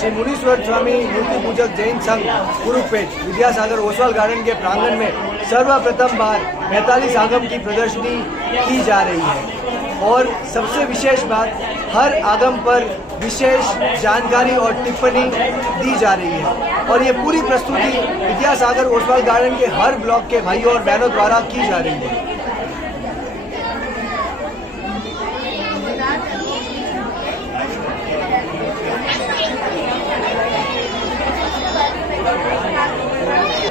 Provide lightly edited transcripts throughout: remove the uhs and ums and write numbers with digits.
श्री मुनीश्वर स्वामी मूर्ति पूजक जैन संघ गुरुपेट विद्यासागर ओसवाल गार्डन के प्रांगण में सर्वप्रथम बार 45 आगम की प्रदर्शनी की जा रही है और सबसे विशेष बात, हर आगम पर विशेष जानकारी और टिप्पणी दी जा रही है और ये पूरी प्रस्तुति विद्यासागर ओसवाल गार्डन के हर ब्लॉक के भाइयों और बहनों द्वारा की जा रही है।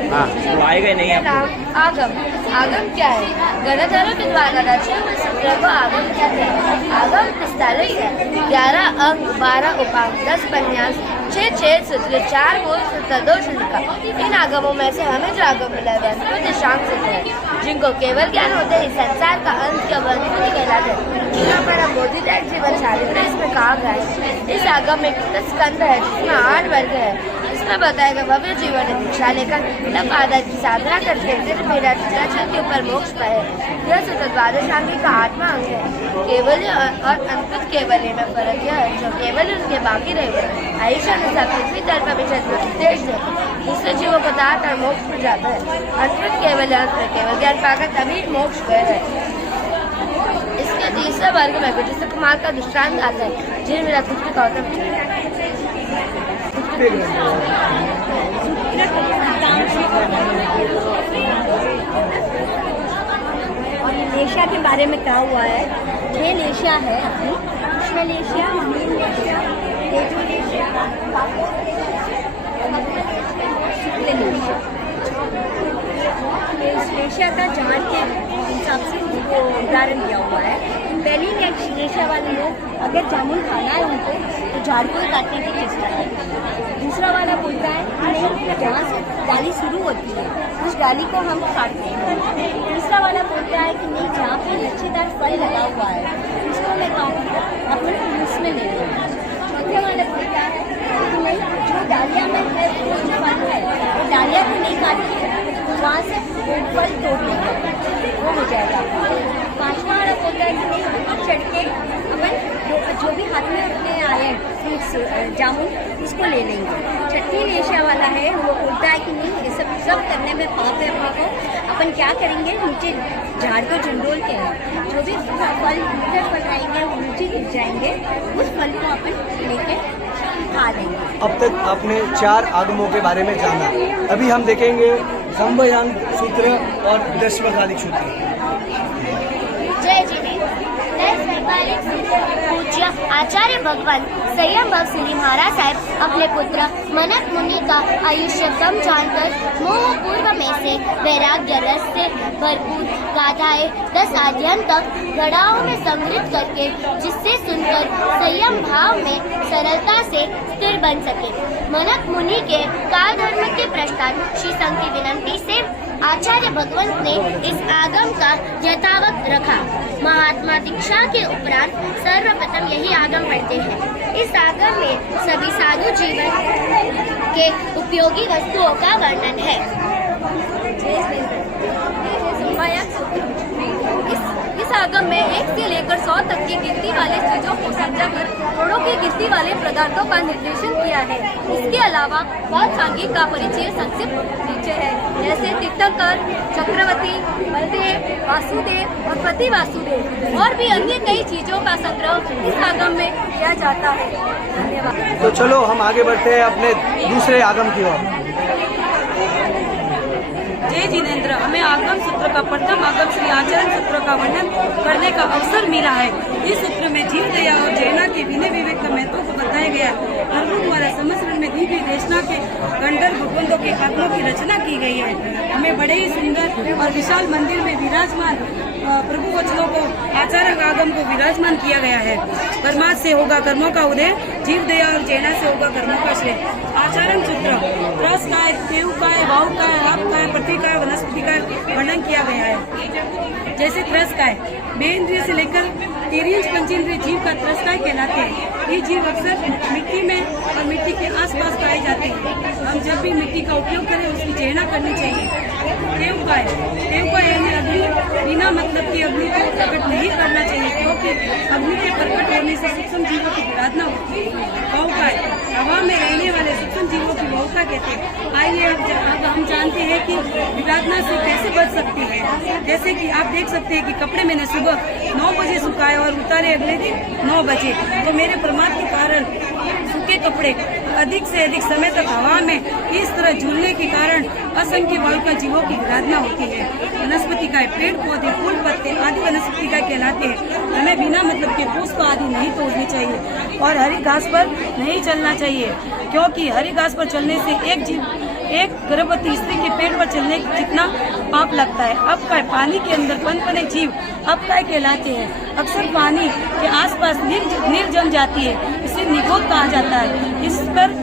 वो आएगा नहीं आपको। आगम आगम क्या है? गणधरों के द्वारा रचे हुए सूत्र को आगम कहते हैं। आगम 45 है, 11 अंक, 12 उपांग, 10 पन्यास, 6 सूत्र, 4 मूल सूत्र, 2 शुल्का। इन आगमों में से हमें जो आगम मिला है वह दिशांक सूत्र है, जिनको केवल ज्ञान होते ही संसार का अंत क्या वनस्पति कहलाते हैं। यहाँ पर हम बोधिदायक जीवन चारित्र इसमें कहा गया है। इस आगम में 10 स्कंद है जिसमें 8 वर्ग है। इसमें बताया गया भव्य जीवन है, दीक्षा लेकर तब आदत की साधना करके फिर मेरा चल के ऊपर मोक्ष पाए। यह सूत्र द्वादशांगी का 8वां अंग है। केवल और अंतुत केवल में फर्क यह है, जो केवल उनके बाकी रहे आयुष्य अनुसार पृथ्वी तल पर देश देते दूसरे जीवों को दात और मोक्ष मिल जाता है। अंतुत केवल अंत में केवल ज्ञान पाकर तभी मोक्ष गए है। इसके तीसरे वर्ग में विजय कुमार का दृष्टांत आता है, जिन मेरा खुद की गौतम और एशिया के बारे में क्या हुआ है। 6 एशिया है अपनी, कृष्ण एशिया, नील एशिया, तेजो एशिया, शुक्ल एशिया। इस एशिया का जहाँ के हिसाब से उनको उदाहरण दिया हुआ है। पहली एशिया वाले लोग अगर जामुन खाना है उनको तो झाड़ को काटने की चेष्टा है। दूसरा वाला बोलता है कि नहीं, जहाँ से डाली शुरू होती है उस डाली को हम काटते हैं। तीसरा वाला बोलता है कि नहीं, जहाँ पे लच्छेदार फल लगा हुआ है उसको मैं काटूँगा अपने उसमें ले लूँगा। चौथे वाला बोलता है कि नहीं, जो डालिया में है वो जो फल है वो डालिया को नहीं काटती है, वहाँ से फल तोड़ लेगा, वो हो जाएगा। पाँचवा वाला बोलता है कि नहीं, ऊपर चढ़ के अपन जो भी हाथ में अपने आए फ्रूट्स जामुन उसको ले लेंगे। छठी एशिया वाला है, वो बोलता है कि नहीं, ये सब करने में पाप है अपने को। अपन क्या करेंगे, नीचे झाड़ को झंडोल के हैं, जो भी फल मीठे फल आएंगे वो नीचे गिर जाएंगे, उस फल को अपन लेके खा लेंगे। अब तक आपने 4 आगमों के बारे में जाना, अभी हम देखेंगे संभयान सूत्र और दशवकालिक सूत्र। जय जी पूज्य आचार्य भगवान संयम भव श्री महाराज साहब अपने पुत्र मनक मुनि का आयुष्य कम जानकर मोह पूर्व में से वैराग्य रस से भरपूर गाथाएं 10 अध्ययन तक गढ़ाओं में संग्रहित करके, जिससे सुनकर संयम भाव में सरलता से स्थिर बन सके। मनक मुनि के काल धर्म के पश्चात श्री संघ की विनंती से आचार्य भगवंत ने इस आगम का यथावत रखा। महात्मा दीक्षा के उपरांत सर्वप्रथम यही आगम पढ़ते हैं। इस आगम में सभी साधु जीवन के उपयोगी वस्तुओं का वर्णन है। इस आगम में 1 से लेकर 100 तक की गिनती वाले चीजों को समझाकर करोड़ों की गिनती वाले पदार्थों का निर्देशन किया है। इसके अलावा बहुत सांघिक का परिचय संक्षिप्त नीचे है, जैसे तीर्थंकर, चक्रवर्ती, बलदेव, वासुदेव और पति वासुदेव और भी अन्य कई चीजों का संग्रह इस आगम में किया जाता है। धन्यवाद। तो चलो हम आगे बढ़ते हैं अपने दूसरे आगम की ओर। जय जिनेन्द्र, हमें आगम सूत्र का प्रथम आगम श्री आचरण सूत्र का वर्णन करने का अवसर मिला है। इस सूत्र में जीव दया और जैना के विनय विवेक का महत्व को बताया गया है। हरमुख द्वारा संवत्सरण में दी गई देशना के गंडर भगवंतों के आगमों की रचना की गई है। हमें बड़े ही सुंदर और विशाल मंदिर में विराजमान प्रभु वचनों को आचार्य आगम को विराजमान किया गया है। कर्माद से होगा कर्मों का उदय, जीव दया और जैना से होगा कर्मों का श्रेय। आचरण सूत्र रस काय, देव काय, वायु काय, आप काय, पृथ्वी काय, वनस्पति काय वर्णन किया गया है। जैसे त्रस काय बेन्द्रिय से लेकर 13 पंचेंद्रिय जीव का त्रस काय कहलाते हैं। ये जीव अक्सर मिट्टी में और मिट्टी के आसपास पाए जाते हैं। हम जब भी मिट्टी का उपयोग करें उसकी जहना करनी चाहिए। टेव का यानी अग्नि बिना मतलब की अग्नि को प्रकट नहीं करना चाहिए, क्योंकि अग्नि के प्रकट होने से सूक्ष्म जीवों की विराधना होती है। बहुकाय हवा में रहने वाले सूक्ष्म जीवों की बहुता कहते हैं। आइए अब हम जानते हैं कि विराधना से कैसे बच सकती है। जैसे कि आप देख सकते हैं कि कपड़े मैंने सुबह 9 बजे सुखाए और उतारे अगले दिन 9 बजे, तो मेरे प्रमाद के कारण सूखे कपड़े अधिक से अधिक समय तक हवा में इस तरह झूलने के कारण असंख्य वायु जीवों की विराधना होती है। वनस्पति का पेड़ पौधे फूल पत्ते आदि वनस्पति का कहलाते हैं। हमें बिना मतलब के पुष्प आदि नहीं तोड़नी चाहिए और हरी घास पर नहीं चलना चाहिए, क्योंकि हरी घास पर चलने से एक गर्भवती स्त्री के पेट पर चलने जितना पाप लगता है। अब का पानी के अंदर पनपने जीव अब का कहलाते हैं। अक्सर पानी के आसपास नील जम जाती है, इसे निगोद कहा जाता है। इस पर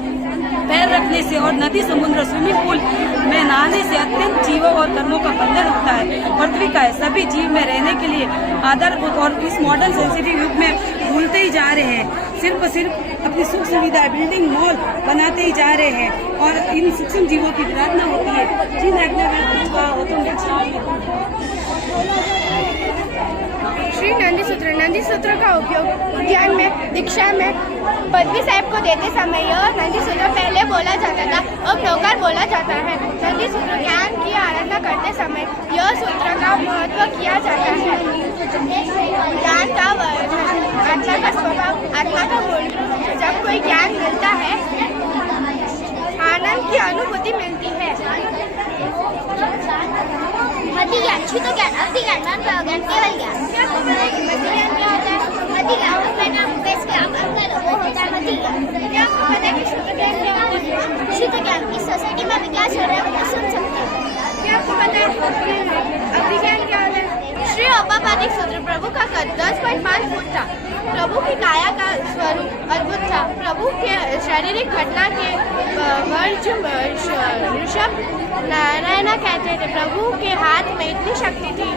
पैर रखने से और नदी समुद्र स्विमिंग पूल में नहाने से अत्यंत जीवों और कर्मों का बंधन होता है। पृथ्वी का सभी जीव में रहने के लिए आधारभूत और इस मॉडर्न सेंसिटिव युग में भूलते ही जा रहे हैं। सिर्फ अपनी सुख सुविधा बिल्डिंग मॉल बनाते ही जा रहे हैं और इन सूक्ष्म जीवों की विराधना होती है। जिन श्री नंदी सूत्र का उपयोग उद्यान में दीक्षा में पदवी साहब को देते समय यह नंदी सूत्र पहले बोला जाता था, अब नौकर बोला जाता है। नंदी सूत्र ज्ञान की आराधना करते समय यह सूत्र का महत्व किया जाता है। ज्ञान का वर्णन, आत्मा का स्वभाव, आत्मा का मूल। जब कोई ज्ञान मिलता है आनंद की अनुभूति मिलती है। मति ज्ञान, शुद्ध ज्ञान, अति ज्ञान, ज्ञान, केवल ज्ञान। मति ज्ञान क्या होता है? मति ज्ञान वो होता है मति ज्ञान। क्या आपको पता है कि शुद्ध ज्ञान क्या होता है? शुद्ध ज्ञान इस सोसाइटी में अभी क्या चल रहा है वो सुन सकते हैं। क्या आपको पता है अति ज्ञान क्या होता है? श्री औपाधिक सूत्र प्रभु का कद 10.5 फुट था। प्रभु की काया का स्वरूप अद्भुत था। प्रभु के शारीरिक घटना के वर्ज ऋषभ नारायण कहते थे। प्रभु के हाथ में इतनी शक्ति थी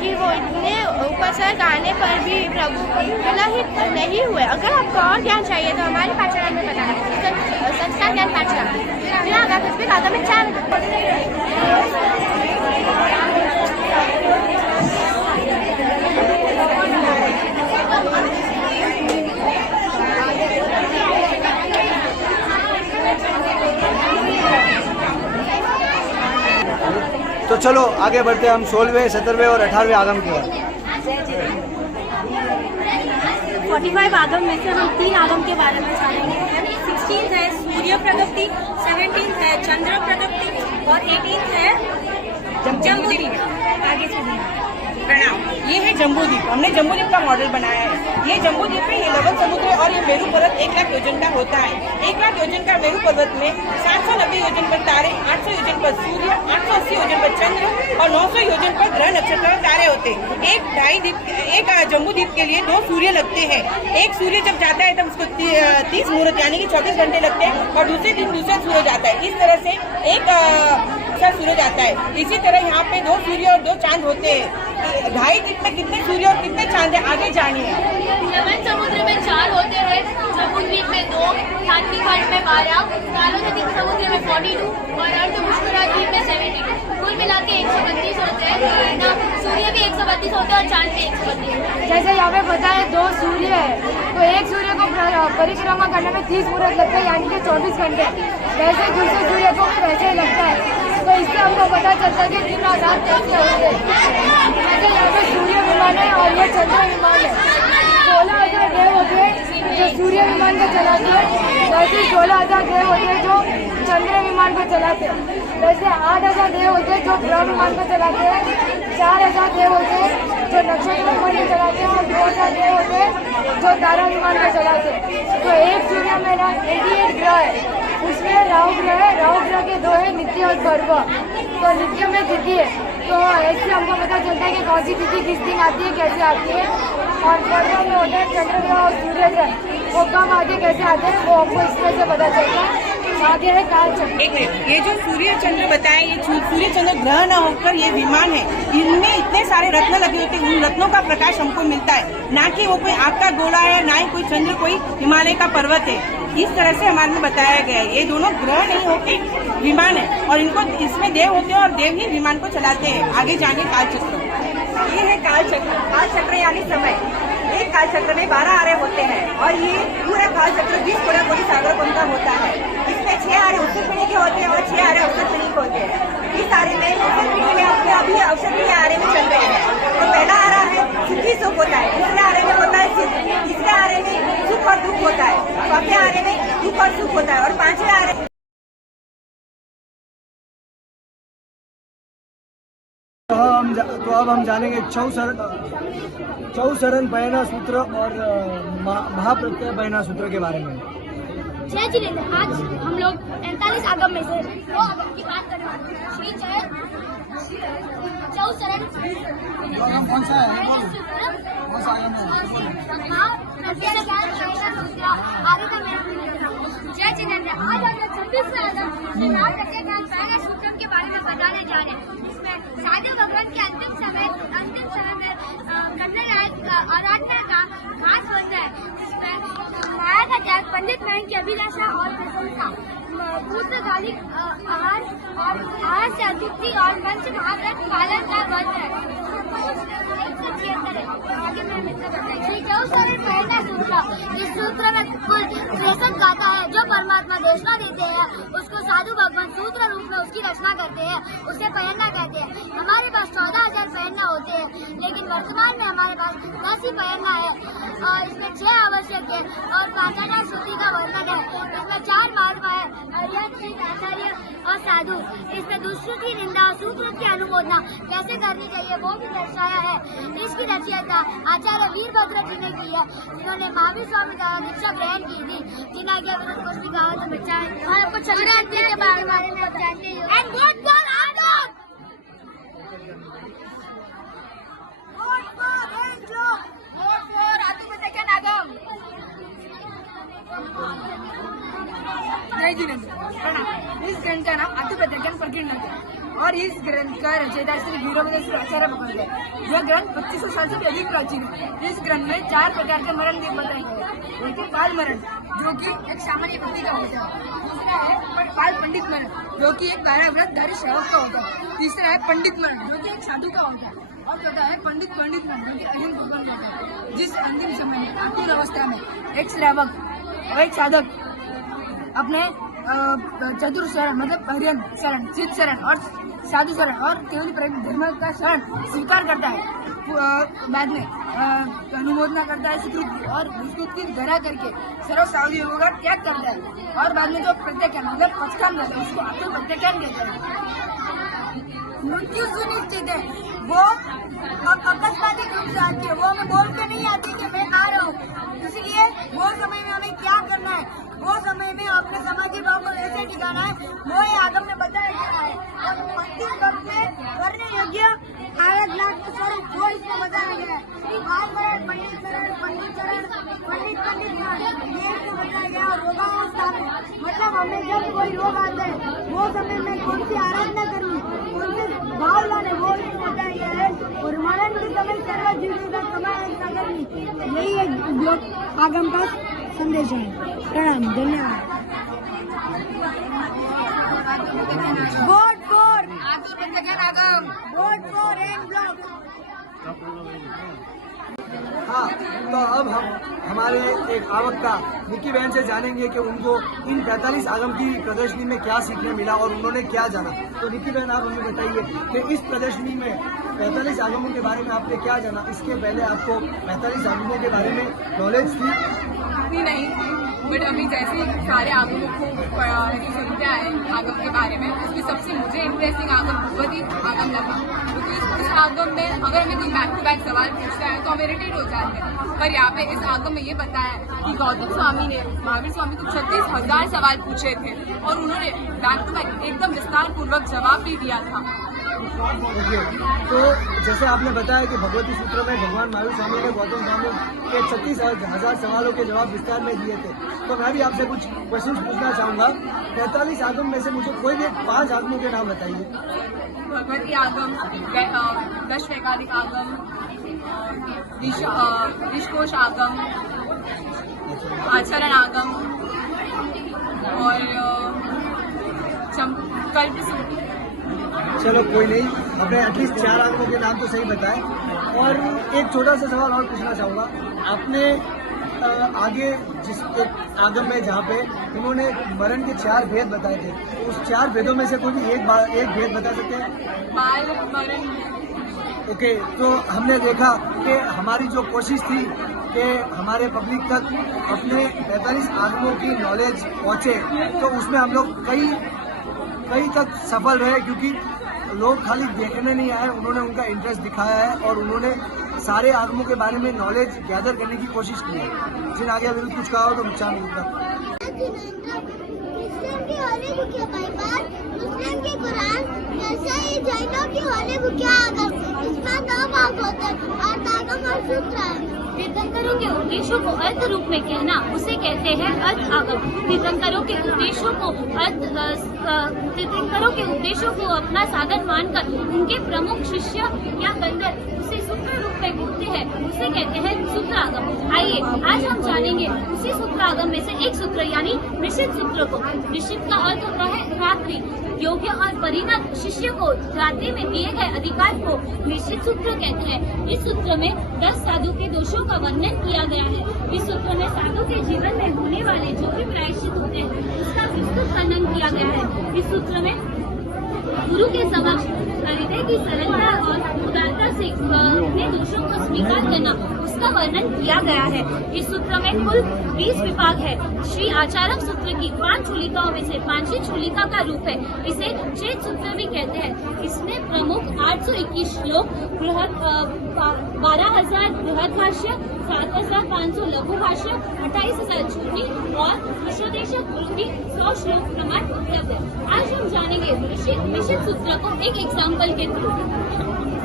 कि वो इतने उपसर्ग आने पर भी प्रभु विलहित नहीं हुए। अगर आपको और ज्ञान चाहिए तो हमारी पाठशाला में बताना, संस्कार ज्ञान पाठशाला में 4 तो चलो आगे बढ़ते हम 16वें, 17वें और 18वें आगम की ओर। 45 आगम में से हम 3 आगम के बारे में जानेंगे। 16 है सूर्य प्रगति, 17 है चंद्र प्रगति और 18 है जम्बूद्वीप। आगे सुनिए। प्रणाम। ये है जम्बूद्वीप। हमने जम्बूद्वीप का मॉडल बनाया है। ये जम्बूद्वीप में ये लवण समुद्र और ये मेरू पर्वत 1 लाख योजन का होता है। 1 लाख योजन का मेरू पर्वत में 790 योजन पर तारे, 800 योजन पर सूर्य, 880 योजन पर चंद्र और 900 योजन पर ग्रह नक्षत्र तारे होते हैं। एक जम्बूद्वीप के लिए 2 सूर्य लगते हैं। एक सूर्य जब जाता है तब उसको 30 मुहूर्त यानी कि 24 घंटे लगते हैं और दूसरे दिन दूसरा सूरज आता है। इस तरह से एक सूरज आता है। इसी तरह यहाँ पे 2 सूर्य और 2 चांद होते हैं। 2.5 दिन में कितने सूर्य और कितने चांद है आगे जानिए। लवण समुद्र में 4 होते हैं, जम्बूद्वीप में 2, शांति खंड में 12, कालोनदी समुद्र में 42 और अर्धपुष्करा द्वीप में 72। कुल मिला के 132 होते हैं। सूर्य भी 132 होते हैं और चांद भी 132। जैसे यहाँ पे पता है 2 सूर्य है, तो एक सूर्य को परिक्रमा करने में 30 मुहूर्त लगता है यानी कि 24 घंटे। वैसे दूसरे सूर्य को भी वैसे ही लगता है। तो इससे हमको पता चलता है कि दिन और रात कैसे होंगे। जैसे यहाँ पे सूर्य विमान है और ये चंद्र विमान है। 16,000 देव होते हैं जो सूर्य विमान को चलाते हैं, वैसे 16,000 देव होते हैं जो चंद्र विमान को चलाते हैं। वैसे 8,000 देव होते हैं जो ग्रह विमान को चलाते हैं, 4,000 देव होते हैं जो नक्षत्र विमान को चलाते हैं और 2,000 देव होते हैं जो तारा विमान को चलाते हैं। तो एक सूर्य में ना 88 ग्रह है, उसमें राहु ग्रह है। राहु ग्रह के 2 है नित्य और पर्व। तो नित्य में तिथि है, तो ऐसे हमको पता चलता है कि कौन सी तिथि किस दिन आती है, कैसे आती है। और पर्व में होता है चंद्र ग्रह और सूर्य ग्रह, वो कब आगे कैसे आते हैं वो हमको इस तरह से पता चलता है। आगे है काल चक्र। एक मिनट, ये जो सूर्य चंद्र बताए, ये सूर्य चंद्र ग्रह न होकर ये विमान है, इनमें इतने सारे रत्न लगे होते हैं, उन रत्नों का प्रकाश हमको मिलता है, ना कि वो कोई आग का गोला है, ना ही कोई चंद्र कोई हिमालय का पर्वत है। इस तरह से हमारे में बताया गया है। ये दोनों ग्रह नहीं होते विमान है, और इनको इसमें देव होते हैं और देव ही विमान को चलाते हैं। आगे जाने काल चक्र, ये है काल चक्र। काल चक्र यानी समय। एक काल चक्र में 12 आरे होते हैं और ये पूरा काल चक्र 20 कोटि सागर का होता है। इसमें 6 आरे उत्तर पीढ़ी के होते हैं और 6 आरे अवसर पीढ़ी के होते हैं। इस आरे में उत्तर पीढ़ी में अपने अभी अवसर पीढ़ी आरे में चल रहे हैं। तो पहला आरा है सुखी सुख होता है, दूसरे आरे में होता है सुख, तीसरे आरे में सुख और दुख होता है, चौथे आरे में दुख और सुख होता है, और पांचवें आरे तो अब हम जानेंगे चौसरण बयाना सूत्र और महाप्रत्यय बयाना सूत्र के बारे में। जय जिनेंद्र, आज हम लोग 45 आगम में से 2 आगम की बात करने वाले हैं। श्री चौसरण आगे का जय जिनेंद्र, आज हम लोग 26वें आगम सूत्रम के बारे में बताने जा रहे हैं। इसमें साधु भगवान के अंतिम समय में ब्रह्मलायक आराधना का खास होता है। इसमें माया का त्याग, पंडित महन की अभिलाषा और प्रशंसा, पुत्रकालिक आहार से अतिथि और पंच महाव्रत पालन का व्रत है। श्री चौसरण पहला सूत्र, इस सूत्र में कुल 63 गाथा है जो परमात्मा घोषणा देते हैं, उसको साधु भगवान सूत्र रूप में उसकी रचना करते हैं, उसे पहनना कहते हैं। हमारे पास 14,000 पहनना होते हैं, लेकिन वर्तमान में हमारे पास 10 ही पहनना है। और इसमें 6 आवश्यक है और 5,000 श्रुति का वर्णन है। इसमें 4 मार्ग है, अर्यक, आचार्य और साधु। इसमें दुष्कृति, निंदा और सूत्र की अनुमोदना कैसे करनी चाहिए वो भी दर्शाया है। इसकी रचयिता आचार्य वीरभद्र जी ने की है, जिन्होंने महावीर स्वामी का दीक्षा ग्रहण की थी। जिन्हें आगे कुछ भी कहा तो बच्चा है और आपको संक्रांति के बारे में जानते हैं। जय जिनेंद्र, प्रणाम। इस ग्रंथ का नाम अतिप्रत्यज्ञान प्रकीर्णक है और इस ग्रंथ का रचयिता श्री वीरभद्र श्री आचार्य भगवान है। यह ग्रंथ 2500 साल से भी अधिक प्राचीन है। इस ग्रंथ में 4 प्रकार के मरण भी बताए गए। एक है काल मरण, जो कि एक सामान्य व्यक्ति का होता है। दूसरा है काल पंडित मरण, जो कि एक व्रतधारी श्रावक का होता है। तीसरा है पंडित मरण, जो कि एक साधु का होता है। और चौथा है पंडित मरण, जो कि अहिंद भगवान होता है। जिस अंतिम समय में आखिरी अवस्था में एक श्रावक और एक साधक अपने चतुर शरण मतलब हरियन शरण, सिद्ध शरण और साधु शरण और केवल धर्म का शरण स्वीकार करता है, बाद में अनुमोदना करता है स्वीकृति और दुष्कृति की धरा करके सर्व साधु योगों का त्याग करता है, और बाद में जो प्रत्याख्यान मतलब पचकान करता है उसको आपको प्रत्याख्यान कहते हैं। मृत्यु सुनिश्चित है, वो अकस्मात रूप से आती है, वो हमें बोल के नहीं आती कि मैं आ रहा हूँ। इसलिए वो समय में हमें क्या करना है, वो समय में अपने समाधि भाव को कैसे टिकाना है, वो ये आगम में बताया गया है। और अंतिम वक्त में करने योग्य आराधना के स्वरूप वो इसमें बताया गया है। पंडित चरण, ये इसमें बताया गया। और रोगावस्था में मतलब हमें जब कोई रोग आता है वो समय में कौन सी आराधना करूँ, कौन से भाव लाने, वो इसमें बताया गया है। और मरण के समय सर्व जीवों का समय सागर में, यही एक आगम का संदेश है। प्रणाम, धन्यवाद। वोट फॉर आगम, वोट फॉर एन ब्लॉक। हाँ, तो अब हम हमारे एक आवक्ता निकी बहन से जानेंगे कि उनको इन 45 आगम की प्रदर्शनी में क्या सीखने मिला और उन्होंने क्या जाना। तो निकी बहन, आप हमें बताइए कि इस प्रदर्शनी में 45 आगमों के बारे में आपने क्या जाना। इसके पहले आपको 45 आगमों के बारे में नॉलेज थी? नहीं, बट अभी जैसे सारे आगमों को सुनते आए आगम के बारे में, उसमें सबसे मुझे इंटरेस्टिंग आगम भगवती आगम लगा, क्योंकि इस आगम में अगर हमें कोई बैक टू बैक सवाल पूछता है तो हम इरिटेट हो जाते हैं। पर यहाँ पे इस आगम में ये बताया है कि गौतम स्वामी ने महावीर स्वामी को 36,000 सवाल पूछे थे और उन्होंने बैक टू बैक एकदम विस्तार पूर्वक जवाब भी दिया था। ओके, तो जैसे आपने बताया कि भगवती सूत्र में भगवान महावीर स्वामी ने गौतम स्वामी के 36,000 सवालों के जवाब विस्तार में दिए थे, तो मैं भी आपसे कुछ क्वेश्चन पूछना चाहूँगा। 45 आगम में से मुझे कोई भी 5 आगमों के नाम बताइए। भगवती आगम, दश वैकालिक आगम, ऋषिकोश आगम, आचरण आगम और कल्पसूत्र। चलो कोई नहीं, आपने एटलीस्ट 4 आगमों के नाम तो सही बताए। और एक छोटा सा सवाल और पूछना चाहूँगा। आपने आगे जिस एक आगम में जहाँ पे उन्होंने मरण के 4 भेद बताए थे, उस 4 भेदों में से कोई भी एक भेद बता सकते हैं? बाल मरण। ओके, तो हमने देखा कि हमारी जो कोशिश थी कि हमारे पब्लिक तक अपने 45 आगमों की नॉलेज पहुँचे, तो उसमें हम लोग कई तक सफल रहे, क्योंकि लोग खाली देखने नहीं आए, उन्होंने उनका इंटरेस्ट दिखाया है और उन्होंने सारे आगमों के बारे में नॉलेज गैदर करने की कोशिश की है। जिन आगे विरुद्ध कुछ कहा हो तो मुझे मिलता। क्रिश्चियन की होली बुक है बाइबल, मुस्लिम की कुरान, जैसे ही जैनों की होली बुक है आगम। इसमें 2 भाग होते हैं, अर्थ आगम और सूत्र आगम। तीर्थंकरों के उपदेशों को अर्थ रूप में कहना उसे कहते हैं अर्थ आगम। तीर्थंकरों के उपदेशों को अपना साधन मानकर उनके प्रमुख शिष्य या बंदर उसे सूत्र रूप में कहते हैं, उसे कहते हैं सूत्र आगम। आइए आज हम जानेंगे उसी सूत्र आगम में से एक सूत्र यानी निश्चित सूत्र को। निश्चित का अर्थ होता है रात्रि। योग्य और परिणत शिष्य को रात्रि में दिए गए अधिकार को निश्चित सूत्र कहते हैं। इस सूत्र में 10 साधु के दोषों का वर्णन किया गया है। इस सूत्र में साधु के जीवन में होने वाले जो भी प्रायश्चित होते हैं उसका विस्तृत वर्णन किया गया है। इस सूत्र में गुरु के समक्ष हृदय की सरलता और उदारता से अपने दोषों को स्वीकार करना उसका वर्णन किया गया है। इस सूत्र में कुल 20 विभाग है। श्री आचारम सूत्र की 5 चूलिकाओं में से 5वीं चूलिका का रूप है। इसे चेत सूत्र भी कहते हैं। इसमें प्रमुख 821 श्लोक, 12,000 बृहद भाष्य, 7,500 लघु भाष्य, 28,000 छोटी और विश्वदेशक गुरु की 100 श्लोक प्रमाण उपलब्ध है। आज हम जानेंगे निश्चित सूत्र को एक एग्जाम्पल के थ्रू।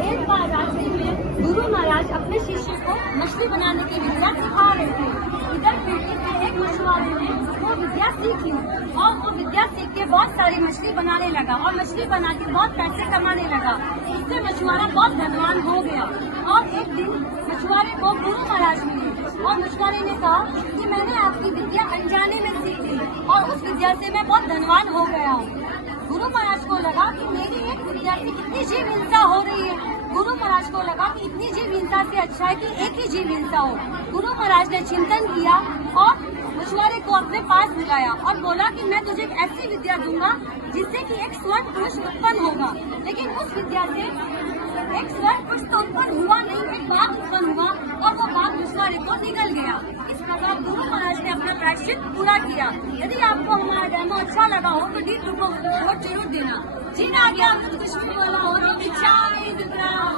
एक बार रात्रि में गुरु महाराज अपने शिष्य को मछली बनाने की विद्या सिखा रहे थे। इधर खिड़की से एक मछुआरे ने वो विद्या सीखी और वो विद्या सीख के बहुत सारी मछली बनाने लगा और मछली बना के बहुत पैसे कमाने लगा। इससे मछुआरा बहुत धनवान हो गया। और एक दिन मछुआरे को गुरु महाराज मिले और मछुआरे ने कहा कि मैंने आपकी विद्या अनजाने में सीखी और उस विद्या से मैं बहुत धनवान हो गया। गुरु महाराज को लगा कि मेरी एक विद्या से कितनी जीव हिंसा हो रही है। गुरु महाराज को लगा कि इतनी जीव हिंसा से अच्छा है कि एक ही जीव हिंसा हो। गुरु महाराज ने चिंतन किया और मछुआरे को अपने पास बुलाया और बोला कि मैं तुझे एक ऐसी विद्या दूंगा जिससे कि एक स्वर्ण पुरुष उत्पन्न होगा। लेकिन उस विद्या से एक स्वर्ण पुरुष तो उत्पन्न हुआ नहीं, एक बाघ उत्पन्न हुआ और वो बाघ मछुआरे को निगल गया। इस प्रकार गुरु महाराज ने अपना प्रायश्चित पूरा किया। यदि आपको हमारा डेमो अच्छा लगा हो तो डीप को वोट जरूर देना। जिन आ गया खुशबू वाला हो तो चाय दिख रहा हो।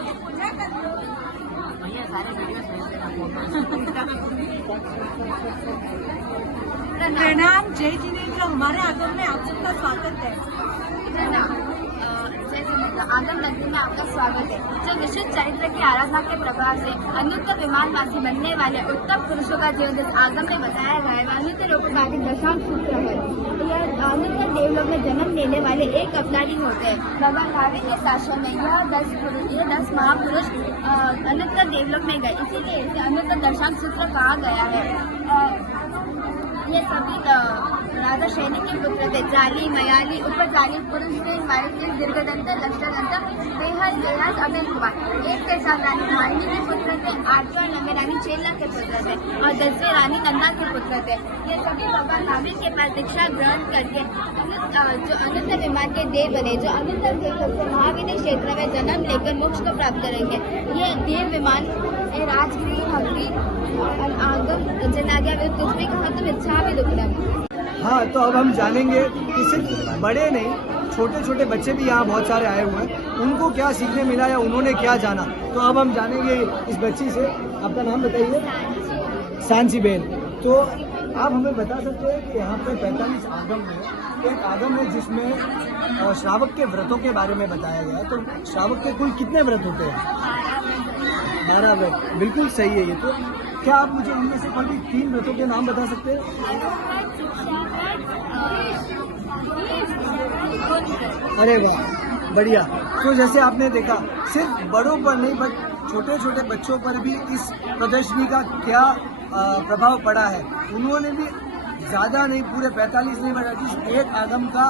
प्रणाम, जय जिनेन्द्र। हमारे आगम में आप सबका स्वागत है। आगम नगरी में आपका स्वागत है, जो विशुद्ध चरित्र की आराधना के प्रभाव से अनुत्तर विमानवासी बनने वाले उत्तम पुरुषों का जीवन इस आगम में बताया गया है। अनुत्तर उपकारी दशांश सूत्र है। यह अनुत्तर देवलोक में जन्म लेने वाले एक अवतारी होते हैं। भगवान महावीर के शासन में यह 10 महापुरुष अनुत्तर देवलोक में गए, इसीलिए इसे अनुत्तर दशांश सूत्र कहा गया है। ये सभी राजा शैनी के पुत्र थे। जाली, मयाली, उपजाली, पुरुष दीर्घदंत, लक्षदंत, बेहद अमिल कुमार। एक के साथ रानी मालिनी के पुत्र थे। 8वें और 9वें रानी चेला के पुत्र थे और 10वें रानी नंदा के पुत्र थे। ये सभी भगवान महावीर के पास दीक्षा ग्रहण करके जो अनुत्तर विमान के देव बने, जो अनुत्तर देव महावीर क्षेत्र में जन्म लेकर मोक्ष को प्राप्त करेंगे। ये देव विमान राजगिरी, हगरी और आगम जनाज्ञा में कुछ भी कहा तो इच्छा भी दुखड़ा। हाँ, तो अब हम जानेंगे कि सिर्फ बड़े नहीं, छोटे छोटे बच्चे भी यहाँ बहुत सारे आए हुए हैं, उनको क्या सीखने मिला या उन्होंने क्या जाना। तो अब हम जानेंगे इस बच्ची से। आपका नाम बताइए। सांची बेन। तो आप हमें बता सकते हैं कि यहाँ पे 45 आगम है, एक आगम है जिसमें श्रावक के व्रतों के बारे में बताया गया है। तो श्रावक के कुल कितने व्रत होते हैं? 12 व्रत, बिल्कुल सही है ये। तो क्या आप मुझे इनमें से कोई 3 व्रतों के नाम बता सकते हैं? अरे वाह, बढ़िया। तो जैसे आपने देखा, सिर्फ बड़ों पर नहीं बट छोटे छोटे बच्चों पर भी इस प्रदर्शनी का क्या प्रभाव पड़ा है। उन्होंने भी ज़्यादा नहीं, पूरे 45 नहीं बट एटलीस्ट एक आगम का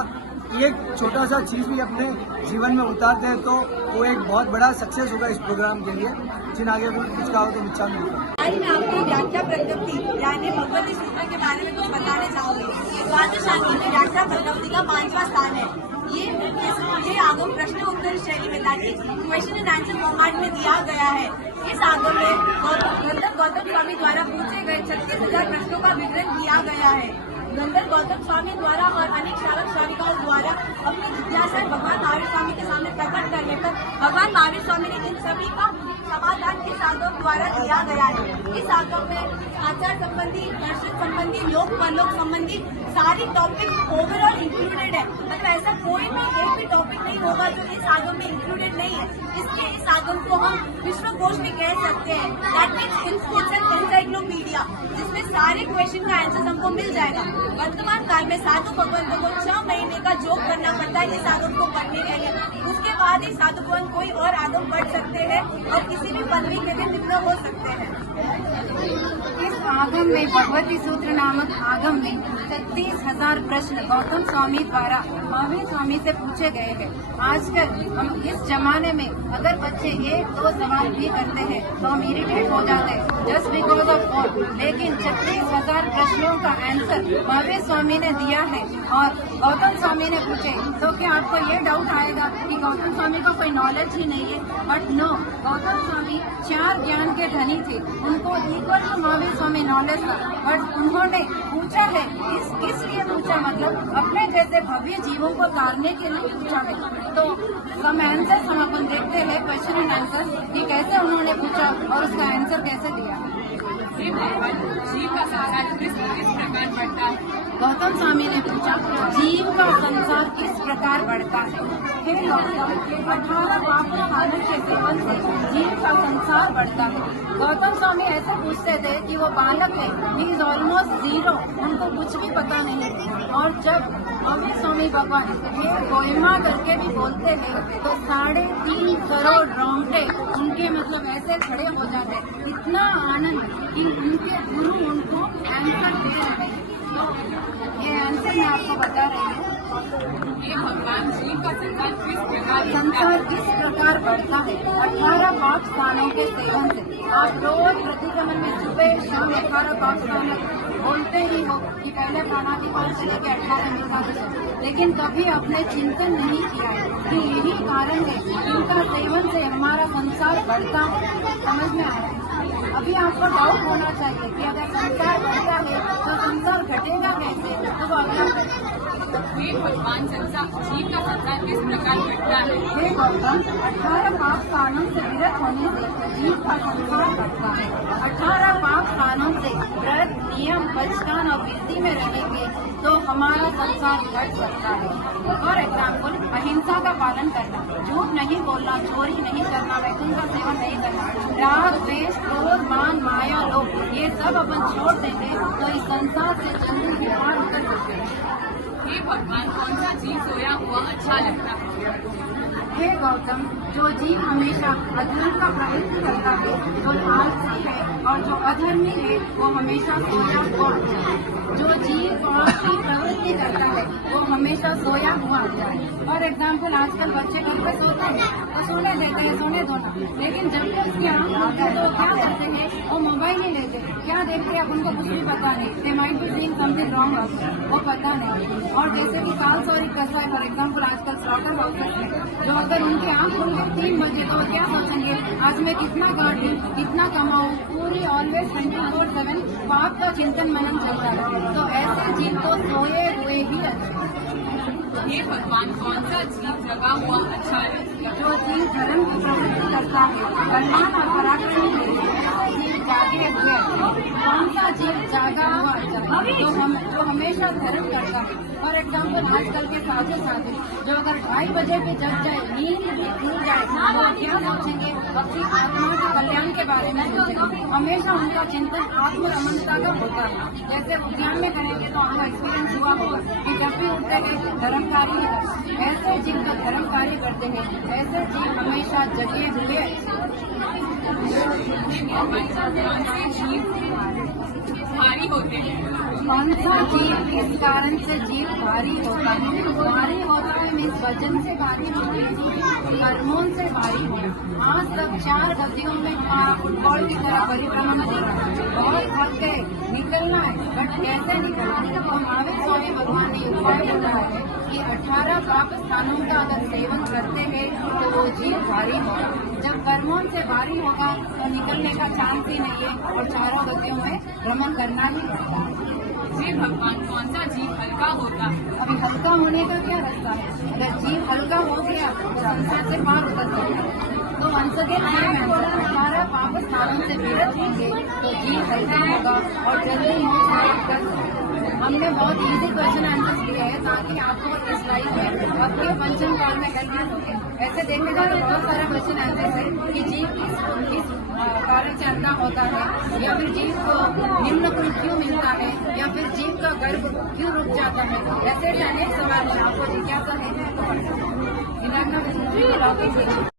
एक छोटा सा चीज़ भी अपने जीवन में उतारते हैं तो वो एक बहुत बड़ा सक्सेस होगा इस प्रोग्राम के लिए। जिन आगे कुछ कहा हो तो इच्छा में आज मैं आपको व्याख्या प्रज्ञप्ति यानी भगवती सूत्र के बारे में कुछ बताने चाहूंगी। द्वादशांगी में व्याख्या प्रज्ञप्ति का 5वां स्थान है। ये आगम प्रश्न उत्तर शैली में ताकि क्वेश्चन एंड आंसर फॉर्मेट में दिया गया है। इस आगम में गौतम स्वामी द्वारा पूछे गए 36,000 प्रश्नों का विवरण दिया गया है। गंधर्व गौतम स्वामी द्वारा और अनेक श्रावक श्राविकाओं द्वारा अपनी जिज्ञासा भगवान महावीर स्वामी के सामने प्रकट करने पर भगवान महावीर स्वामी ने इन सभी का समाधान इस आगम द्वारा दिया गया है। इस आगम में आचार संबंधी, दर्शन संबंधी, लोक परलोक संबंधी सारी टॉपिक ओवरऑल इंक्लूडेड है। मतलब ऐसा कोई भी एक भी टॉपिक नहीं होगा जो इस आगम में इंक्लूडेड नहीं है। इसलिए इस आगम को हम विश्वकोश भी कह सकते हैं। That means it's an encyclopedia जिसमें सारे क्वेश्चन का आंसर हमको मिल जाएगा। वर्तमान काल में साधु भगवंतों को 6 महीने का जॉब करना पड़ता है इस आगम को पढ़ने के लिए। उसके बाद ही साधु भगवंत कोई और आगम पढ़ सकते हैं और किसी भी पदवी के लिए निम्न हो सकते हैं। इस आगम में भगवती सूत्र नामक आगम में 36,000 प्रश्न गौतम स्वामी द्वारा महावीर स्वामी से पूछे गए हैं। आजकल हम इस जमाने में अगर बच्चे 1-2 सवाल भी करते हैं तो हम इरिटेट हो जाते हैं जस्ट बिकॉज ऑफ फोन। लेकिन 36,000 प्रश्नों का आंसर महावीर स्वामी ने दिया है और गौतम स्वामी ने पूछे तो क्या आपको ये डाउट आएगा कि गौतम स्वामी को कोई नॉलेज ही नहीं है? बट नो, गौतम स्वामी 4 ज्ञान के धनी थे। उनको equal to Mahavir Swami knowledge था बट उन्होंने पूछा है किस लिए पूछा, मतलब अपने जैसे भव्य जीवों को तारने के लिए पूछा है। तो सम आंसर हम अपन देखते हैं क्वेश्चन एंड आंसर कि कैसे उन्होंने पूछा और उसका आंसर कैसे दिया। जीव का संसार किस प्रकार बढ़ता है? गौतम स्वामी ने पूछा जीव का संसार किस प्रकार बढ़ता है। हे गौतम, 18 पाप खाने के सेवन से जीव का संसार बढ़ता है। गौतम स्वामी ऐसे पूछते थे कि वो बालक है, ही इज ऑलमोस्ट 0, उनको कुछ भी पता नहीं। और जब महावीर स्वामी भगवान हे गोइमा करके भी बोलते हैं तो 3.5 करोड़ रोंगटे उनके मतलब ऐसे खड़े हो जाते, इतना आनंद कि उनके गुरु उनको आंसर दे रहे हैं। तो ये आंसर मैं आपको बता रही हूँ। ये भगवान जीव का संसार किस प्रकार बढ़ता है। 18 पाप स्थानों के सेवन से आप रोज प्रतिक्रमण में सुबह शाम 18 पाप स्थान बोलते ही हो कि पहले प्राणाधिकार से लेकर 18 इंद्रियों, लेकिन कभी आपने चिंतन नहीं किया है कि यही कारण है इनका सेवन से हमारा संसार बढ़ता है। समझ में आ रहा है? अभी आपको डाउट होना चाहिए कि अगर संसार बढ़ता है तो संसार घटेगा कैसे, तो वो अगला भगवान जीव का संसार किस प्रकार बढ़ता है। हे गौतम, 18 पाप कानून से विरत होने से जीव का संसार बढ़ता है। 18 पाप कानून से व्रत, नियम, बचकान और वृद्धि में रहेंगे तो हमारा संसार घट सकता है। फॉर एग्जाम्पल, अहिंसा का पालन करना, झूठ नहीं बोलना, चोरी नहीं करना, वैकुंठ का सेवन नहीं करना, राग, द्वेष, क्रोध, मान, माया, लोभ, ये सब अपन छोड़ देंगे तो इस संसार से जल्दी ही बाहर उतर सकते हैं। हे भगवान, कौन सा जीव सोया हुआ अच्छा लगता है। हे गौतम, जो जीव हमेशा अधर्म का प्रवृत्ति करता है, जो आलसी है और जो अधर्मी है वो हमेशा सोया हुआ अच्छा है। जो जीव पाप की प्रवृत्ति करता है वो हमेशा सोया हुआ अच्छा है। फॉर एग्जाम्पल, आजकल बच्चे घर पे सोते हैं तो सोने देते हैं, सोने दो ना, लेकिन जब भी उसकी आँख खुलती है तो क्या करते हैं, वो मोबाइल ही लेते हैं। क्या देखते हैं उनको कुछ भी पता नहीं, they might be doing something wrong, वो पता नहीं। और जैसे कि काल सॉरी कैसा है, फॉर एग्जाम्पल आजकल स्लॉटर हाउसेस में जो अगर उनकी आँख खुल गई 3 बजे तो वो क्या सोचेंगे, आज मैं कितना काटूं, कितना कमाऊं, पूरी ऑलवेज 24/7 पाप का चिंतन मनन चलता है। तो ऐसे जीव को सोए हुए ही अच्छा। ये भगवान, कौन सा जीव जगा हुआ अच्छा है। जो जीव धर्म की प्रवृत्ति करता है, कल्याण और पराक्रम है, जागे हुए कौन सा जीव जागा हुआ जो हमेशा धर्म करता है। फॉर एग्जाम्पल आजकल के साधु जो अगर 2:30 बजे भी जग जाए, नींद भी खुल जाए, तो क्या सोचेंगे? अपनी आत्मा के कल्याण के बारे में सोचेंगे। हमेशा उनका चिंतन आत्म रमणता का होता है। जैसे उद्यान में करेंगे तो आपका एक्सपीरियंस हुआ होगा कि जब भी उठते हैं धर्म कार्य ही करते हैं। ऐसे जीव जो धर्म कार्य करते हैं, ऐसे जीव हमेशा जगे हुए भारी होते हैं। कौन सा जीव किस कारण से जीव भारी होता है? भारी होता है मीन्स वजन से भारी होता है, हार्मोन से भारी होता है। आज तक 4 गतियों में फुटबॉल की तरह परिभ्रमण हो रहा है। बहुत थक गए, निकलना है, बट कैसे निकलना है? तो महावीर स्वामी भगवान ने उपाय बताया है कि 18 पाप स्थानों का अगर सेवन करते हैं तो वो जीव भारी होगा। जब हार्मोन से भारी होगा तो निकलने का चांस ही नहीं है और चारों गतियों में भ्रमण करना ही होता है। हे भगवान, कौन सा जीव हल्का होता है? अभी हल्का होने का क्या रास्ता है? अगर जीव हल्का हो गया तो संसार से पार उतर सकता है। तो वंश के 18 पाप स्थानों से विरत होंगे तो जीव हल्का होगा और जल्दी मोक्ष प्राप्त कर सकते हैं। हमने बहुत इजी क्वेश्चन आंसर्स दिए हैं ताकि आपको इस लाइफ में आपके पंचम काल में हेल्प मिल सके। ऐसे देखे जाए तो बहुत सारे क्वेश्चन आंसर्स है कि जीव किस कारण से अंधा होता है, या फिर जीव को निम्न कुल क्यों मिलता है, या फिर जीव का गर्भ क्यों रुक जाता है। ऐसे अनेक सवाल है, आपको जिज्ञासा है तो पढ़ सकते हैं।